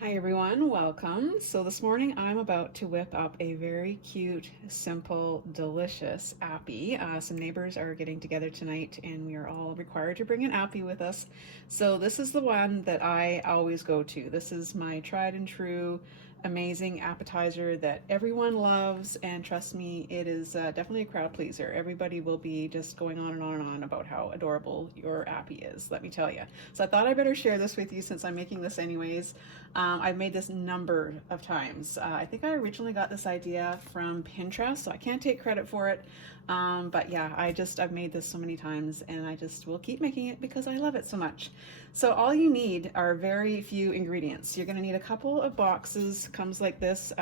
Hi everyone, welcome. So this morning I'm about to whip up a very cute, simple, delicious appy. Some neighbors are getting together tonight and we are all required to bring an appy with us. So this is the one that I always go to. This is my tried and true amazing appetizer that everyone loves, and trust me, it is definitely a crowd pleaser. Everybody will be just going on and on and on about how adorable your appy is, let me tell you. So I thought I better share this with you since I'm making this anyways. I've made this number of times. I think I originally got this idea from Pinterest, so I can't take credit for it. But yeah, I've made this so many times and I just will keep making it because I love it so much. So all you need are very few ingredients. You're gonna need a couple of boxes, comes like this,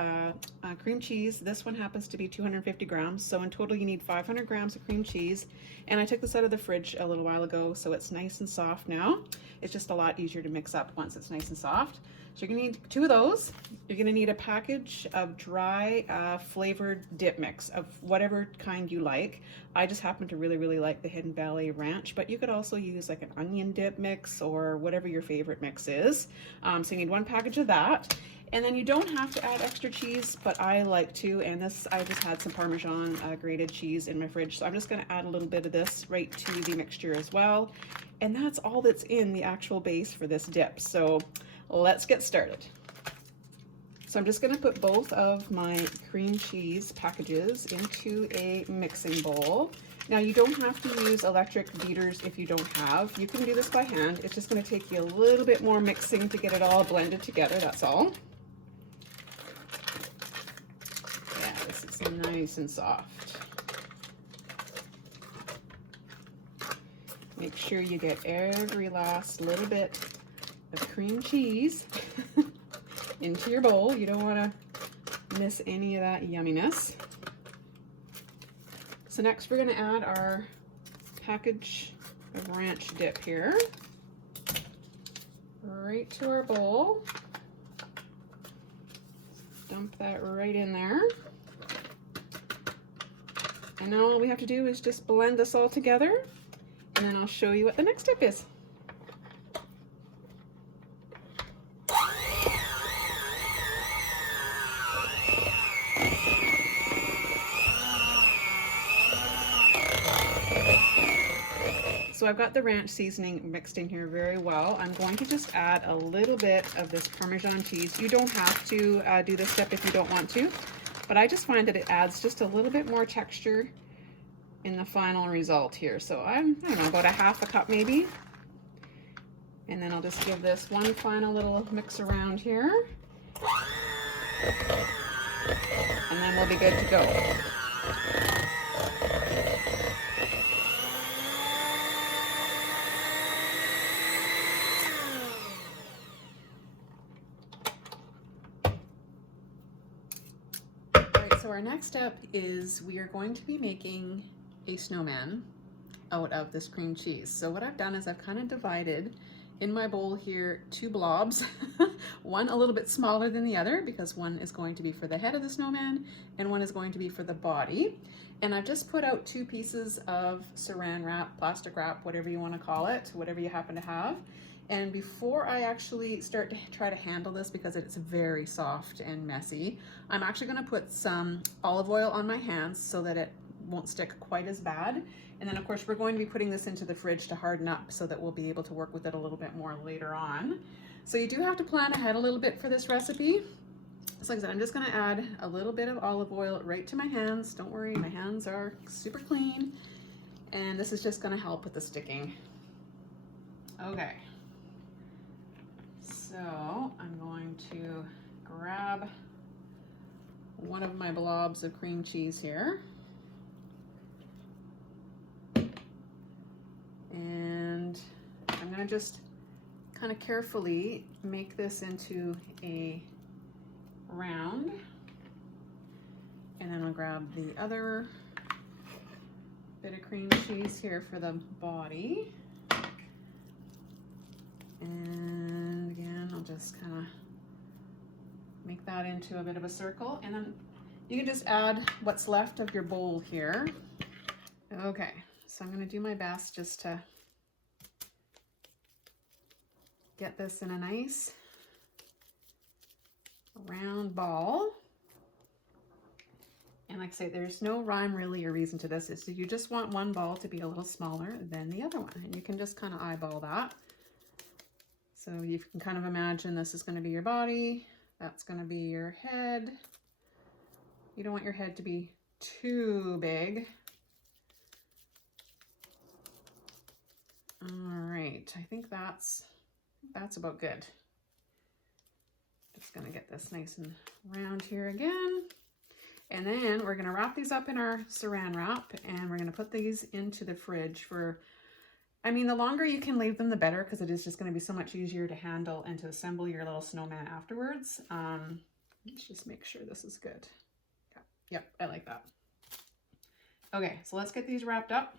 cream cheese. This one happens to be 250 grams. So in total you need 500 grams of cream cheese. And I took this out of the fridge a little while ago, so it's nice and soft now. It's just a lot easier to mix up once it's nice and soft. So you're gonna need 2 of those. You're gonna need a package of dry flavored dip mix of whatever kind you like. I just happen to really like the Hidden Valley Ranch, but you could also use like an onion dip mix or whatever your favorite mix is. So you need 1 package of that. And then you don't have to add extra cheese, but I like to, and this, I just had some Parmesan grated cheese in my fridge, so I'm just gonna add a little bit of this right to the mixture as well. And that's all that's in the actual base for this dip. So let's get started. So I'm just gonna put both of my cream cheese packages into a mixing bowl. Now you don't have to use electric beaters if you don't have. You can do this by hand. It's just gonna take you a little bit more mixing to get it all blended together, that's all. Yeah, this is nice and soft. Make sure you get every last little bit of cream cheese into your bowl. You don't want to miss any of that yumminess. So next we're going to add our package of ranch dip here right to our bowl. Dump that right in there. And now all we have to do is just blend this all together, and then I'll show you what the next step is. So I've got the ranch seasoning mixed in here very well. I'm going to just add a little bit of this Parmesan cheese. You don't have to do this step if you don't want to, but I just find that it adds just a little bit more texture in the final result here. So I don't know, about a half a cup maybe. And then I'll just give this one final little mix around here. And then we'll be good to go. So our next step is we are going to be making a snowman out of this cream cheese. So what I've done is I've kind of divided in my bowl here 2 blobs, one a little bit smaller than the other because one is going to be for the head of the snowman and one is going to be for the body. And I've just put out 2 pieces of saran wrap, plastic wrap, whatever you want to call it, whatever you happen to have. And before I actually start to try to handle this, because it's very soft and messy, I'm actually going to put some olive oil on my hands so that it won't stick quite as bad. And then of course we're going to be putting this into the fridge to harden up so that we'll be able to work with it a little bit more later on. So you do have to plan ahead a little bit for this recipe. So like I said, I'm just going to add a little bit of olive oil right to my hands. Don't worry, my hands are super clean. And this is just going to help with the sticking. Okay. So I'm going to grab one of my blobs of cream cheese here. And I'm going to just kind of carefully make this into a round. And then I'll grab the other bit of cream cheese here for the body. And again, I'll just kind of make that into a bit of a circle, and then you can just add what's left of your bowl here. Okay, so I'm going to do my best just to get this in a nice round ball. And like I say, there's no rhyme really or reason to this. It's you just want one ball to be a little smaller than the other one. And you can just kind of eyeball that. So you can kind of imagine this is going to be your body. That's going to be your head. You don't want your head to be too big. All right, I think that's about good. Just gonna get this nice and round here again. And then we're gonna wrap these up in our saran wrap and we're gonna put these into the fridge for, I mean, the longer you can leave them, the better, because it is just gonna be so much easier to handle and to assemble your little snowman afterwards. Let's just make sure this is good. Okay. Yep, I like that. Okay, so let's get these wrapped up,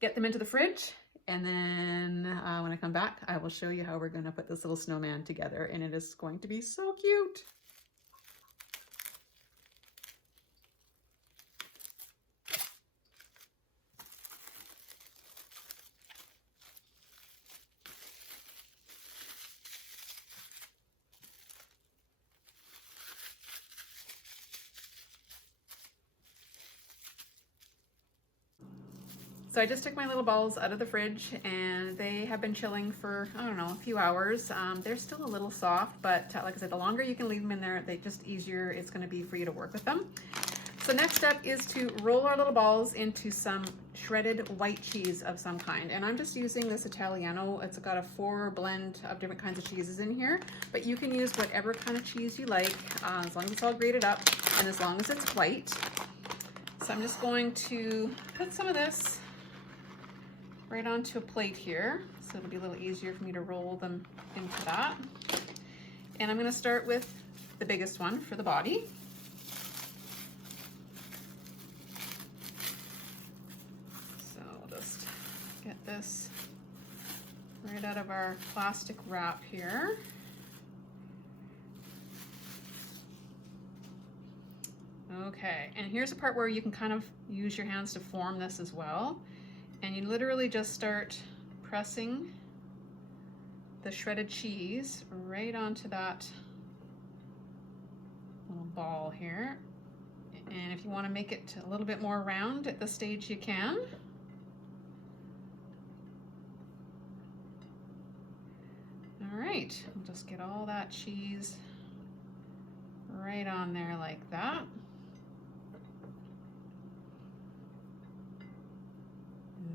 get them into the fridge. And then when I come back, I will show you how we're gonna put this little snowman together, and it is going to be so cute. So I just took my little balls out of the fridge and they have been chilling for, I don't know, a few hours. They're still a little soft, but like I said, the longer you can leave them in there, they just easier it's gonna be for you to work with them. So next step is to roll our little balls into some shredded white cheese of some kind. And I'm just using this Italiano. It's got a 4 blend of different kinds of cheeses in here, but you can use whatever kind of cheese you like, as long as it's all grated up and as long as it's white. So I'm just going to put some of this right onto a plate here, so it'll be a little easier for me to roll them into that. And I'm going to start with the biggest one for the body. So we'll just get this right out of our plastic wrap here. Okay, and here's the part where you can kind of use your hands to form this as well. And you literally just start pressing the shredded cheese right onto that little ball here. And if you want to make it a little bit more round at this stage, you can. All right, we'll just get all that cheese right on there like that.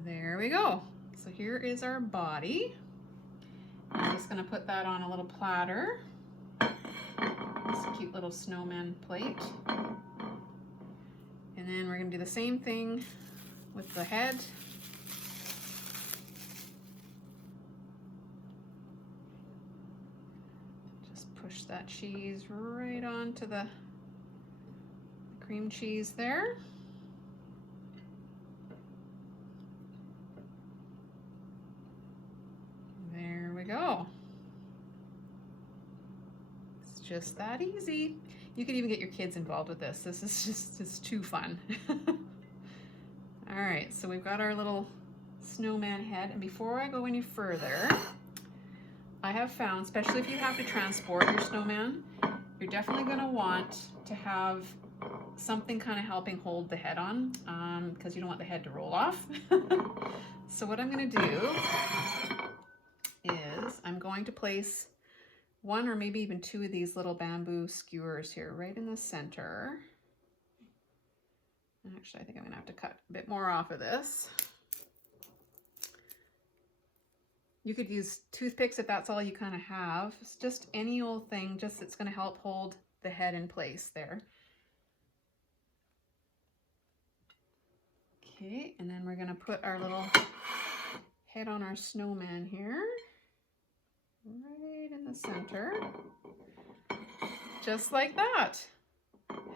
There we go. So here is our body. I'm just gonna put that on a little platter. This cute little snowman plate. And then we're gonna do the same thing with the head. Just push that cheese right onto the cream cheese there. Go. It's just that easy. You could even get your kids involved with this. This is just too fun. All right, so we've got our little snowman head. And before I go any further, I have found, especially if you have to transport your snowman, you're definitely going to want to have something kind of helping hold the head on, because you don't want the head to roll off. So what I'm going to do is I'm going to place 1 or maybe even 2 of these little bamboo skewers here right in the center. Actually, I think I'm gonna have to cut a bit more off of this. You could use toothpicks if that's all you kind of have. It's just any old thing, just it's gonna help hold the head in place there. Okay, and then we're gonna put our little head on our snowman here. Right in the center, just like that.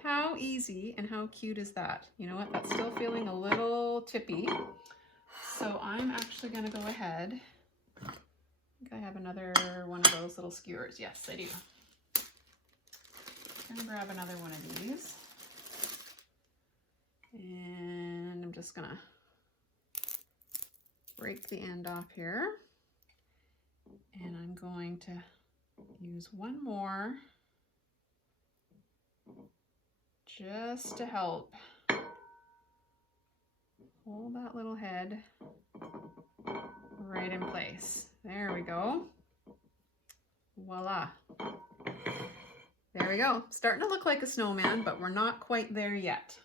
How easy and how cute is that? You know what, that's still feeling a little tippy. So I'm actually gonna go ahead. I think I have another one of those little skewers. Yes, I do. I'm gonna grab another one of these. And I'm just gonna break the end off here. And I'm going to use one more just to help hold that little head right in place. There we go. Voila. There we go. Starting to look like a snowman, but we're not quite there yet.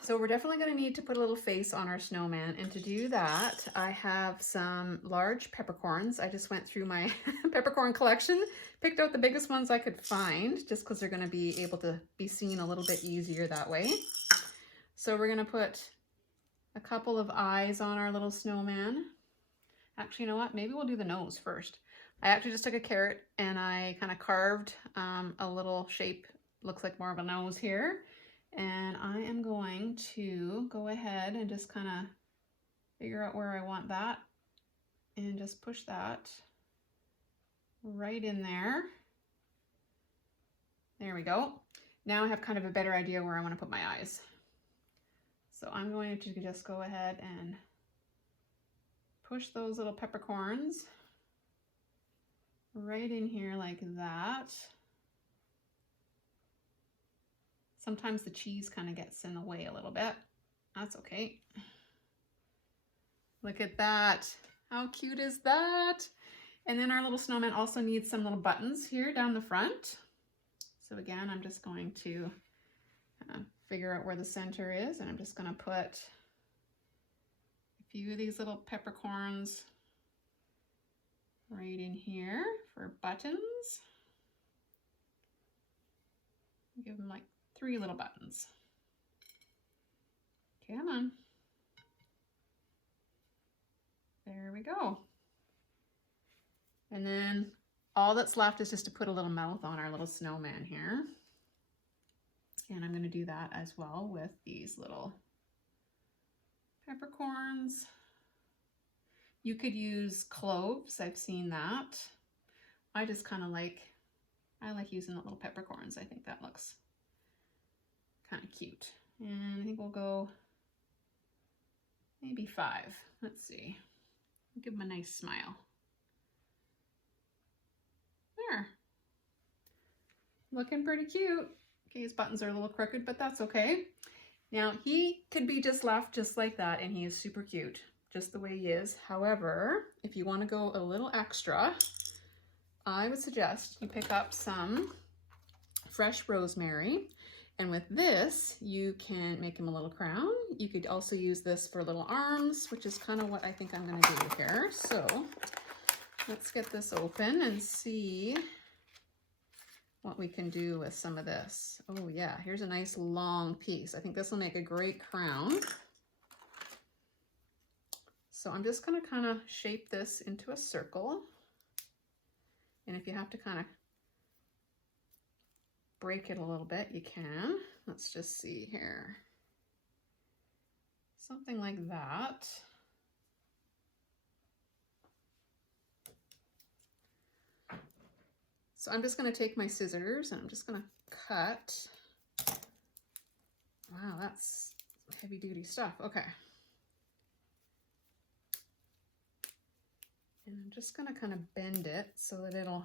So we're definitely going to need to put a little face on our snowman, and to do that I have some large peppercorns. I just went through my peppercorn collection, picked out the biggest ones I could find just because they're going to be able to be seen a little bit easier that way. So we're going to put a couple of eyes on our little snowman. Actually, you know what? Maybe we'll do the nose first. I actually just took a carrot and I kind of carved a little shape, looks like more of a nose here. And I am going to go ahead and just kind of figure out where I want that and just push that right in there. There we go. Now I have kind of a better idea where I want to put my eyes. So I'm going to just go ahead and push those little peppercorns right in here like that. Sometimes the cheese kind of gets in the way a little bit. That's okay. Look at that. How cute is that? And then our little snowman also needs some little buttons here down the front. So again, I'm just going to figure out where the center is, and I'm just going to put a few of these little peppercorns right in here for buttons. Give them like 3 little buttons. Come on. There we go. And then all that's left is just to put a little mouth on our little snowman here. And I'm going to do that as well with these little peppercorns. You could use cloves. I've seen that. I just kind of like using the little peppercorns. I think that looks kind of cute. And I think we'll go maybe 5. Let's see. Give them a nice smile. There. Looking pretty cute. Okay, his buttons are a little crooked, but that's okay. Now he could be just left just like that, and he is super cute, just the way he is. However, if you want to go a little extra, I would suggest you pick up some fresh rosemary. And with this, you can make him a little crown. You could also use this for little arms, which is kind of what I think I'm going to do here. So let's get this open and see what we can do with some of this. Oh yeah, here's a nice long piece. I think this will make a great crown. So I'm just going to kind of shape this into a circle. And if you have to kind of break it a little bit, you can. Let's just see here. Something like that. So I'm just going to take my scissors and I'm just going to cut. Wow, that's heavy duty stuff. Okay. And I'm just going to kind of bend it so that it'll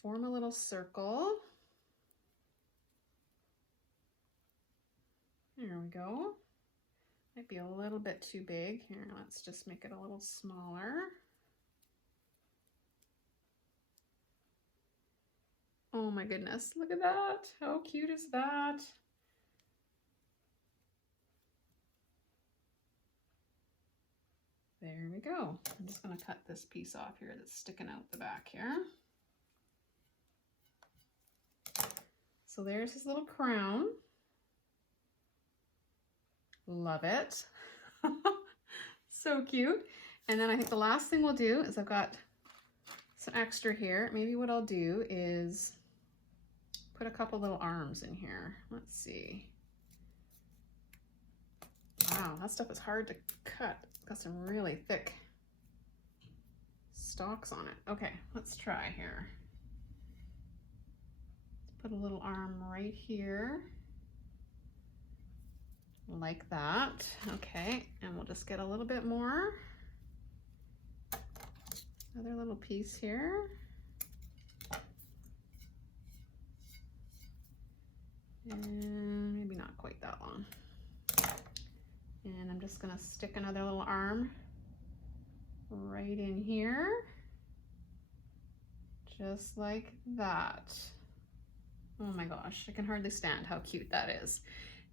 form a little circle. There we go. Might be a little bit too big. Here, let's just make it a little smaller. Oh my goodness, look at that. How cute is that? There we go. I'm just going to cut this piece off here that's sticking out the back here. So there's his little crown. Love it. So cute. And then I think the last thing we'll do is I've got some extra here. Maybe what I'll do is put a couple little arms in here. Let's see. Wow, that stuff is hard to cut. It's got some really thick stalks on it. Okay, let's try here. Let's put a little arm right here. Like that. Okay, and we'll just get a little bit more. Another little piece here. and maybe not quite that long. And I'm just gonna stick another little arm right in here, just like that. Oh my gosh, I can hardly stand how cute that is.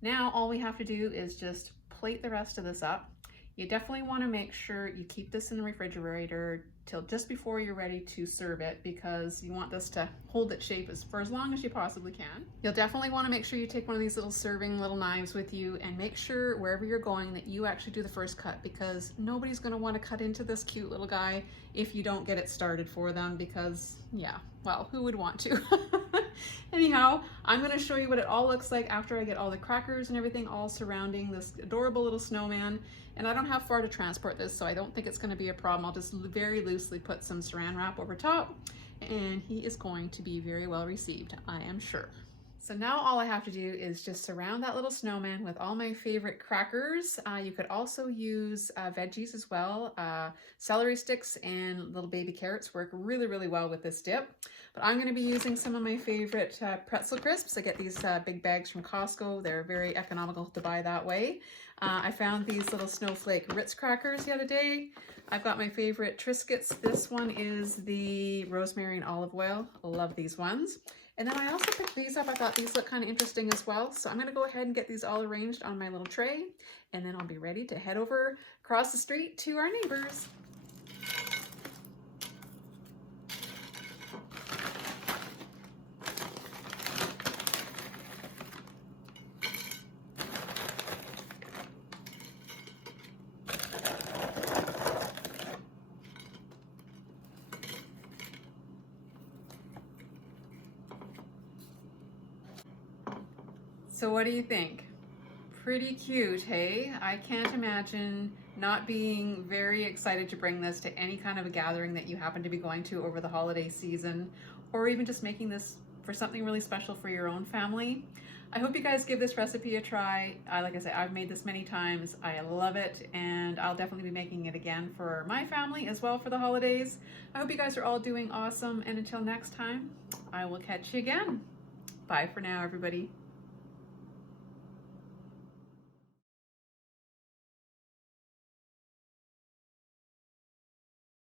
Now all we have to do is just plate the rest of this up. You definitely want to make sure you keep this in the refrigerator till just before you're ready to serve it, because you want this to hold its shape for as long as you possibly can. You'll definitely want to make sure you take one of these little serving little knives with you, and make sure wherever you're going that you actually do the first cut, because nobody's going to want to cut into this cute little guy if you don't get it started for them, because yeah, well, who would want to? Anyhow, I'm going to show you what it all looks like after I get all the crackers and everything all surrounding this adorable little snowman. And I don't have far to transport this, so I don't think it's going to be a problem. I'll just very loosely put some saran wrap over top, and he is going to be very well received, I am sure. So now all I have to do is just surround that little snowman with all my favorite crackers. You could also use veggies as well. Celery sticks and little baby carrots work really, really well with this dip. But I'm going to be using some of my favorite pretzel crisps. I get these big bags from Costco. They're very economical to buy that way. I found these little snowflake Ritz crackers the other day. I've got my favorite Triscuits. This one is the rosemary and olive oil. I love these ones. And then I also picked these up. I thought these look kind of interesting as well. So I'm going to go ahead and get these all arranged on my little tray, and then I'll be ready to head over across the street to our neighbors. So what do you think? Pretty cute, hey? I can't imagine not being very excited to bring this to any kind of a gathering that you happen to be going to over the holiday season, or even just making this for something really special for your own family. I hope you guys give this recipe a try. Like I said, I've made this many times. I love it, and I'll definitely be making it again for my family as well for the holidays. I hope you guys are all doing awesome, and until next time, I will catch you again. Bye for now, everybody.